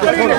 Haydi!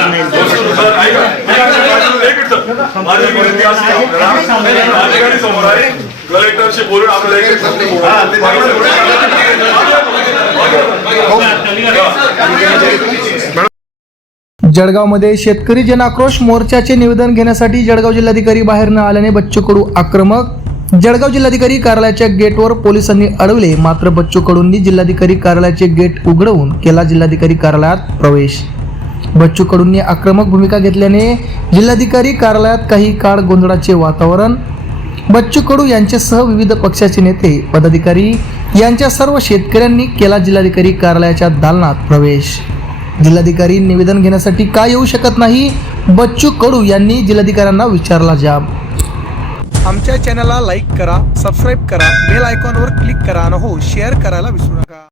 माझी विनंती अशी आहे आपल्याला, माझ्या ठिकाणी समोर आहे. कलेक्टरशी बोलून आपल्याला एक जळगावमध्ये शेतकरी जन आक्रोश मोर्चाचे निवेदन घेण्यासाठी जळगाव जिल्हाधिकारी बाहेर न आल्याने बच्चू कडू आक्रमक. जळगाव जिल्हाधिकारी कार्यालयाच्या गेटवर पोलिसांनी अडवले मात्र बच्चू कडूंनी जिल्हाधिकारी कार्यालयाचे गेट उघडवून केला जिल्हाधिकारी कार्यालयात प्रवेश. बच्चू कडूंनी आक्रमक भूमिका घेतल्याने जिल्हाधिकारी कार्यालयात काही काळ गोंधळाचे वातावरण. बच्चू कडू यांच्यासह विविध पक्षाचे नेते पदाधिकारी यांच्या सर्व शेतकऱ्यांनी केला जिल्हाधिकारी कार्यालयाच्या दालनात प्रवेश. जिल्हाधिकारी निवेदन घेण्यासाठी का येऊ शकत नाही? बच्चू कडू यांनी जिल्हाधिकाऱ्यांना विचारला जाब. आमच्या चॅनलला लाईक करा सबस्क्राईब करा बेल आयकॉनवर क्लिक करा आणि हो शेअर करायला विसरू नका.